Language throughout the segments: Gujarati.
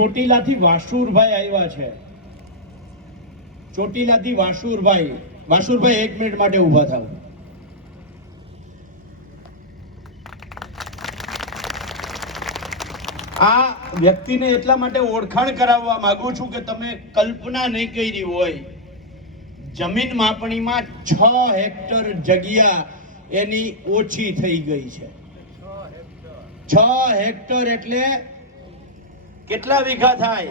ચોટીલાથી વાસુરભાઈ આવ્યા છે. ચોટીલાથી વાસુરભાઈ. વાસુરભાઈ, એક મિનિટ માટે ઊભા થાવ આ વ્યક્તિને એટલા માટે ઓળખાણ કરાવવા માંગુ છું કે તમે કલ્પના નહીં કરી હોય. જમીન માપણીમાં છ હેક્ટર જગ્યા એની ઓછી થઈ ગઈ છે. છ હેક્ટર એટલે કેટલા વીઘા થાય?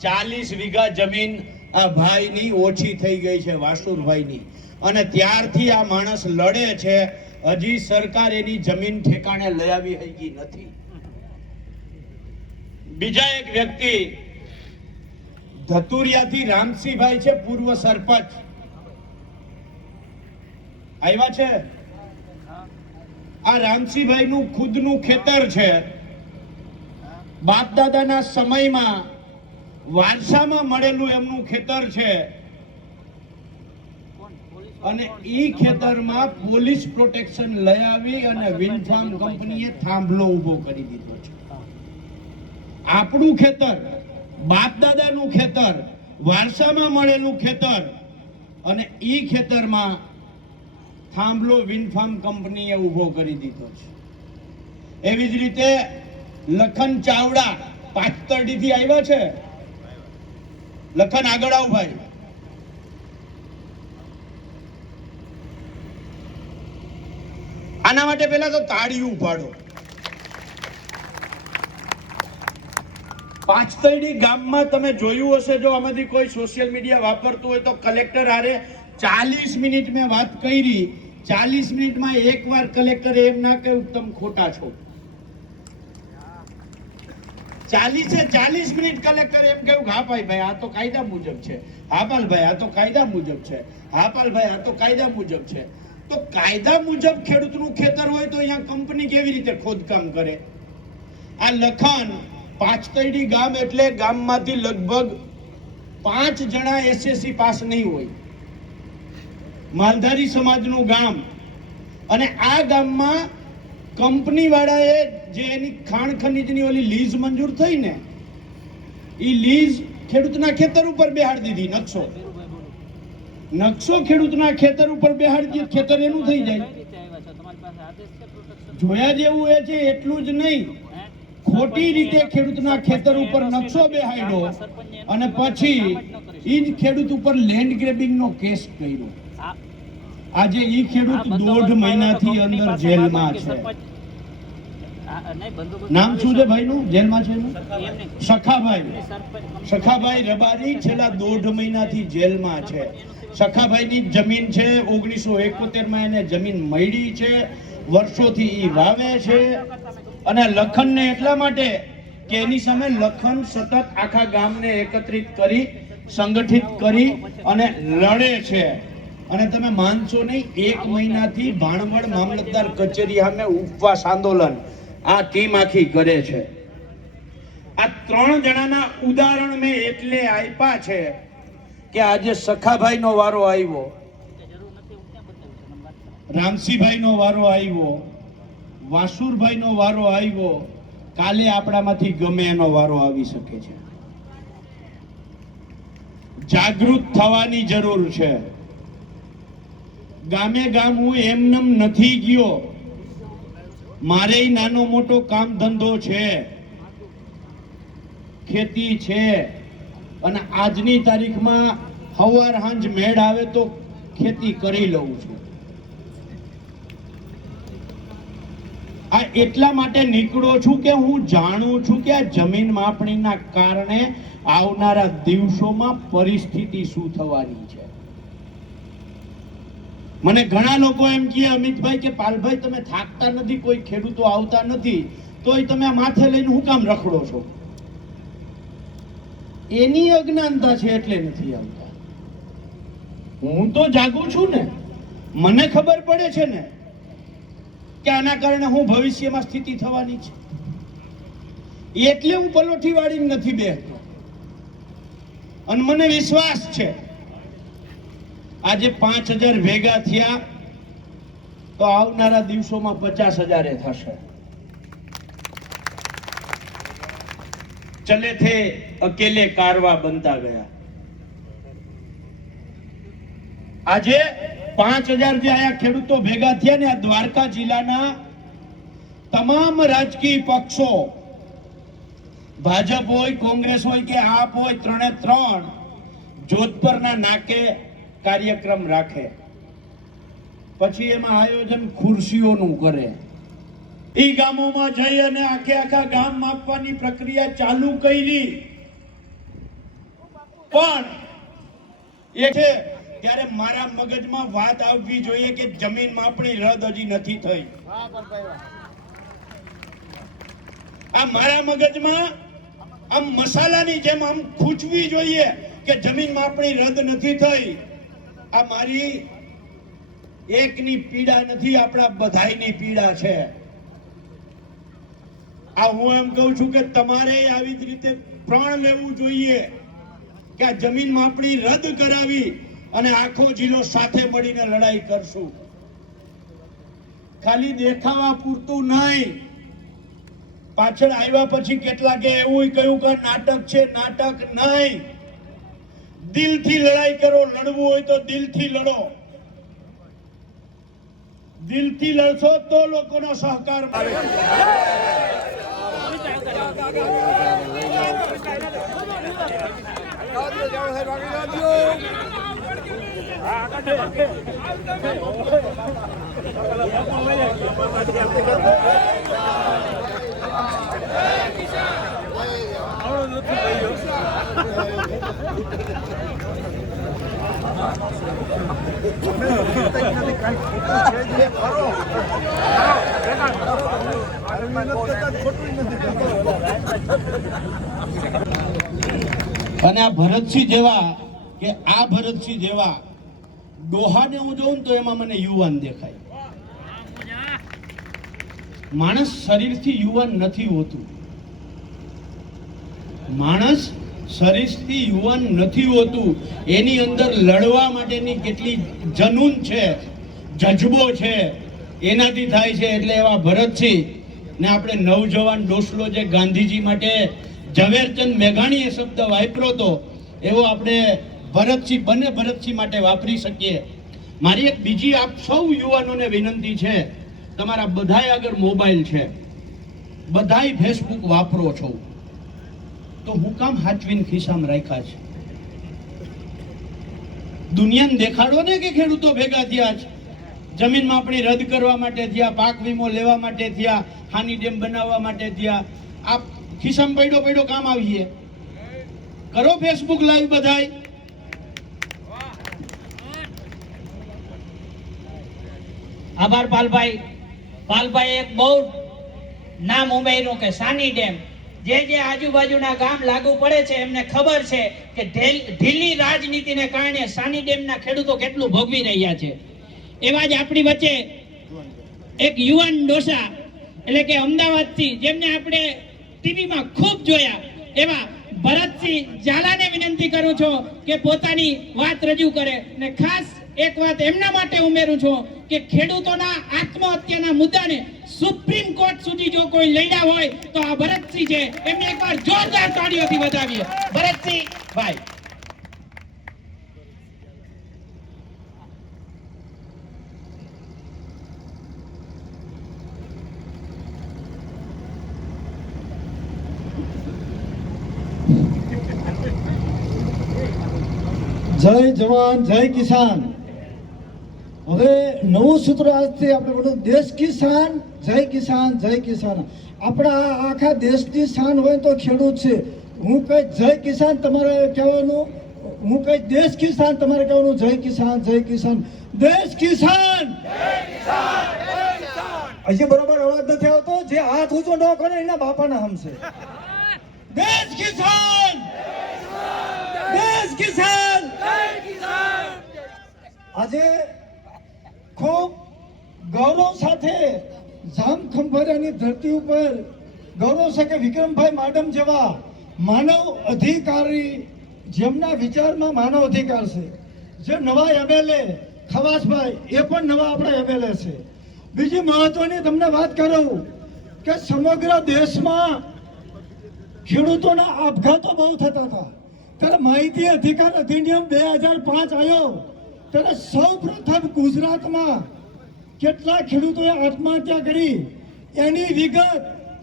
ચાલીસ વીઘા જમીન આ ભાઈની ઓછી થઈ ગઈ છે, વાસુરભાઈની. અને ત્યારથી આ માણસ લડે છે, હજી સરકાર એની જમીન ઠેકાણે લઈ આવી હકી નથી. બીજા એક વ્યક્તિ, ધતુરિયાથી રામસિંહભાઈ છે, પૂર્વ સરપંચ. આવ્યા છે? આ રામસિંહભાઈ નું ખુદનું ખેતર છે. બાપ દાદાના સમયમાં વારસામાં મળેલું એમનું ખેતર છે. અને એ ખેતરમાં પોલીસ પ્રોટેક્શન લઈ આવી અને વિનફાર્મ કંપનીએ થાંભલો ઊભો કરી દીધો છે. આપણું ખેતર બાપ દાદાનું ખેતર, વારસામાં મળેલું ખેતર અને એ ખેતરમાં થાંભલો વિનફાર્મ કંપનીએ ઊભો કરી દીધો છે. એવી જ રીતે લખન ચાવડા પાચતરડીથી આવ્યા છે. લખન આગળ આવ ભાઈ. આના માટે પહેલા તો તાળીયું ઉપાડો. પાંચતરડી ગામમાં તમે જોયું હશે, જો આમાંથી કોઈ સોશિયલ મીડિયા વાપરતું હોય તો કલેક્ટર આરે ચાલીસ મિનિટ મેં વાત કરી. ચાલીસ મિનિટમાં એકવાર કલેક્ટર એમ ના કે ઉત્તમ ખોટા છો. ચાલીસે ચાલીસ મિનિટ કલેક્ટર એમ કહ્યું હા ભાઈ ભાઈ, આ તો કાયદા મુજબ છે. હા પાલભાઈ આ તો કાયદા મુજબ છે. હા પાલભાઈ આ તો કાયદા મુજબ છે. તો કાયદા મુજબ ખેડૂતનું ખેતર હોય તો અહીંયા કંપની કેવી રીતે ખોદકામ કરે? આ લખાણ પાંચતરડી ગામ એટલે ગામમાંથી લગભગ પાંચ જણા એસએસસી પાસ નહીં હોય. માલધારી સમાજનું ગામ. અને આ ગામમાં કંપની વાળાએ જે એની ખાણ ખનીજની ઓલી લીઝ મંજૂર થઈ ને એ લીઝ ખેડૂતના ખેતર ઉપર બેહાડી દીધી, નકશો. નકશો ખેડૂતના ખેતર ઉપર બેહાડી ખેતર એનું થઈ જાય. જોયા જેવું એ છે, એટલું જ નહીં. ખોટી રીતે ખેડૂતના ખેતર ઉપર નકશો બેહાડ્યો અને પછી ઈ જ ખેડૂત ઉપર લેન્ડ ગ્રેબિંગ નો કેસ કર્યો. આજે એ ખેડૂત દોઢ મહિનાથી અંદર જેલમાં છે. નામ શું છે ભાઈનું? જેલમાં છે સખાભાઈ. સખાભાઈ રબારી છેલ્લા દોઢ મહિનાથી જેલમાં છે. સખાભાઈની જમીન છે ઓગણીસો એકોતેરમાં એને જમીન મળી છે. વર્ષોથી એ વાવે છે. અને લખનને એટલા માટે કે એની સામે લખન સતત આખા ગામને એકત્રિત કરી સંગઠિત કરી અને લડે છે. અને તમે માનશો નહીં, એક મહિનાથી ભાણવડ મામલતદાર કચેરી સામે ઉપવાસ આંદોલન આ ટીમ આખી કરે છે. આ ત્રણ જણાના ઉદાહરણ મેં એટલે આપ્યા છે કે આજે સખાભાઈનો વારો આવ્યો. રામસીભાઈનો વારો આવ્યો, વાસુરભાઈનો વારો આવ્યો, કાલે આપણામાંથી ગમે એનો વારો આવી શકે છે. જાગૃત થવાની જરૂર છે. ગામે ગામ હું એમનેમ નથી ગયો. મારે નાનો મોટો કામ ધંધો છે. ખેતી છે. અને આજની તારીખમાં હવાર હાંજ મેળ આવે તો ખેતી કરી લઉં છું. આ એટલા માટે નીકળો છું કે હું જાણું છું કે આ જમીન માપણીના કારણે આવનારા દિવસોમાં પરિસ્થિતિ શું થવાની છે. મને ઘણા લોકો એમ કહે, અમિતભાઈ કે પાલભાઈ, તમે થાકતા નથી, કોઈ ખેડૂતો આવતા નથી, તોય તમે માથે લઈને હું કામ રખડો છો? એની અજ્ઞાનતા છે એટલે નથી આવતા. હું તો જાગું છું ને. મને ખબર પડે છે ને કે આના કારણે હું ભવિષ્યમાં સ્થિતિ થવાની છે. એટલે હું પલોઠી વાળીને નથી બેસતો. અને મને વિશ્વાસ છે આજે પાંચ હજાર ભેગા થયા, તો આવનારા દિવસોમાં પચાસ હજારે થશે. ચલે થે અકેલે કારવા બનતા ગયા. આજે પાંચ હજાર જે આયા ખેડૂતો ભેગા થયા ને આ દ્વારકા જિલ્લાના તમામ રાજકીય પક્ષો, ભાજપ હોય, કોંગ્રેસ હોય કે આપ હોય, ત્રણે ત્રણ, જોધપરના નાકે કાર્યક્રમ રાખે. પછી એમાં આયોજન ખુરશીઓનું કરે. ઈ ગામોમાં જઈ અને આખે આખા ગામ માપવાની પ્રક્રિયા ચાલુ કરી. પણ એ છે, ત્યારે મારા મગજમાં વાત આવવી જોઈએ કે જમીન માપણી રદ હજી નથી થઈ. આ મારા મગજમાં આમ મસાલાની જેમ આમ ખૂંચવી જોઈએ કે જમીન માપણી રદ નથી થઈ. આ મારી એકની પીડા નથી, આપણા બધાયની પીડા છે. આ હું એમ કહું છું કે તમારે આવી જ રીતે પ્રણ લેવું જોઈએ કે આ જમીન માપણી રદ કરાવી અને આખો જિલ્લો સાથે મળીને લડાઈ કરશું. ખાલી દેખાવા પૂરતું નહીં. પાછળ આવ્યા પછી કેટલાકે એવું કહ્યું કે નાટક છે, નાટક નહીં. દિલથી લડાઈ કરો લડવું હોય તો દિલથી લડો દિલથી લડશો તો લોકોનો સહકાર મળે અને આ ભરતસિંહ જેવા કે આ ભરતસિંહ જેવા ડોહાને હું જોઉં તો એમાં મને યુવાન દેખાય. માણસ શરીરથી યુવાન નથી હોતું. માણસ શરીરથી યુવાન નથી હોતું. એની અંદર લડવા માટેની કેટલી જનૂન છે, જજ્બો છે, એનાથી થાય છે એટલે એવા ભરતસિંહ ને આપણે નવજવાન ડોસલો જે ગાંધીજી માટે ઝવેરચંદ મેઘાણીએ શબ્દ વાપર્યો હતો, એવો આપણે ભરતસિંહ, બંને ભરતસિંહ માટે વાપરી શકીએ. મારી એક બીજી આપ સૌ યુવાનોને વિનંતી છે, તમારા બધાય આગળ મોબાઈલ છે. બધાય ફેસબુક વાપરો છો. તો હું કામ હાચવીને ખિસ્સામાં રાખ્યા છે. દુનિયાને દેખાડો ને કે ખેડૂતો ભેગા થયા છે. જમીન માપણી રદ કરવા માટે થયા, પાક વીમો લેવા માટે થયા, હાની ડેમ બનાવવા માટે થયા. આપ ખિસ્સામાં પડ્યો પડ્યો કામ આવીએ. કરો ફેસબુક લાઈવ બધાય. આભાર પાલભાઈ. પાલભાઈ એક બહુ નામ ઉમેર્યું કે સાની ડેમ. જે જે આજુબાજુના ગામ લાગુ પડે છે, એમને ખબર છે કે ઢેલ- રાજનીતિને કારણે સાની ડેમના ખેડૂતો કેટલું ભોગવી રહ્યા છે. એવા જ આપણી વચ્ચે એક યુવાન ડોસા, એટલે કે અમદાવાદથી, જેમને આપણે ટીવીમાં ખૂબ જોયા. એવા ભરતસિંહ ઝાલાને વિનંતી કરું છું કે પોતાની વાત રજૂ કરે. ને ખાસ એક વાત એમના માટે ઉમેરું છું કે ખેડૂતોના આત્મહત્યાના મુદ્દાને સુપ્રીમ કોર્ટ સુધી જો કોઈ લડ્યા હોય તો આ ભરતસિંહ છે. એમને એકવાર જોરદાર તાળીઓથી વધાવીએ. ભરતસિંહ, ભાઈ. જય જવાન, જય કિસાન. હવે નવું સૂત્ર આજથી આપણે બધું દેશ કિસાન, જય કિસાન જય કિસાન. આપણા આખા દેશની શાન હોય તો ખેડૂત છે. હું કઈ જય કિસાન તમારે કહેવાનું? હું કઈ દેશ કિસાન તમારે કહેવાનું? જય કિસાન જય કિસાન. દેશ કિસાન! હજી બરોબર અવાજ નથી આવતો? જે હાથ ઊંચો ન કરે એના બાપાના હમશે દેશ કિસાન! દેશ કિસાન! આજે ખૂબ ગૌરવ સાથે જામ ખંભારિયાની ધરતી ઉપર ગૌરવ સાથે વિક્રમભાઈ માડમ જેવા માનવ અધિકારી જેમના વિચારમાં માનવ અધિકાર છે. જે નવા એમએલએ ખવાસભાઈ, એ પણ નવા આપણા એમએલએ છે. બીજી મહત્વની તમને વાત કરું કે સમગ્ર દેશમાં ખેડૂતોના આપઘાતો બહુ થતા હતા. ત્યારે માહિતી અધિકાર અધિનિયમ બે હજાર પાંચ આવ્યો ત્યારે સૌ પ્રથમ ગુજરાતમાં કેટલા ખેડૂતોએ આત્મહત્યા કરી? એની વિગત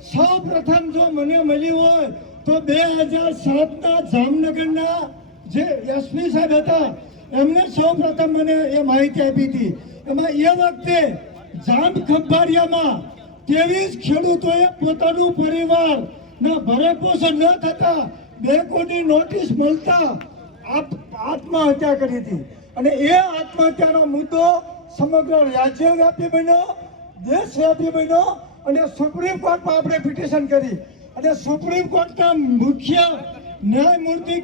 સૌ પ્રથમ જો મને મળી હોય તો બે હજાર સાતના જામનગરના જે એસપી સાહેબ હતા, એમને સૌ પ્રથમ મને એ માહિતી આપી હતી. એમાં એ વખતે જામ ખંભાળિયામાં ત્રેવીસ ખેડૂતોએ પોતાનું પરિવાર ના ભરેપોષણ ન થતા બે કોટી નોટિસ મળતા આત્મહત્યા કરી હતી. અને એ આત્મહત્યાનો મુદ્દો સમગ્ર રાજ્યવ્યાપી બન્યો, દેશવ્યાપી બન્યો અને સુપ્રીમ કોર્ટમાં આપણે પિટિશન કરી. અને સુપ્રીમ કોર્ટના મુખ્ય ન્યાયમૂર્તિ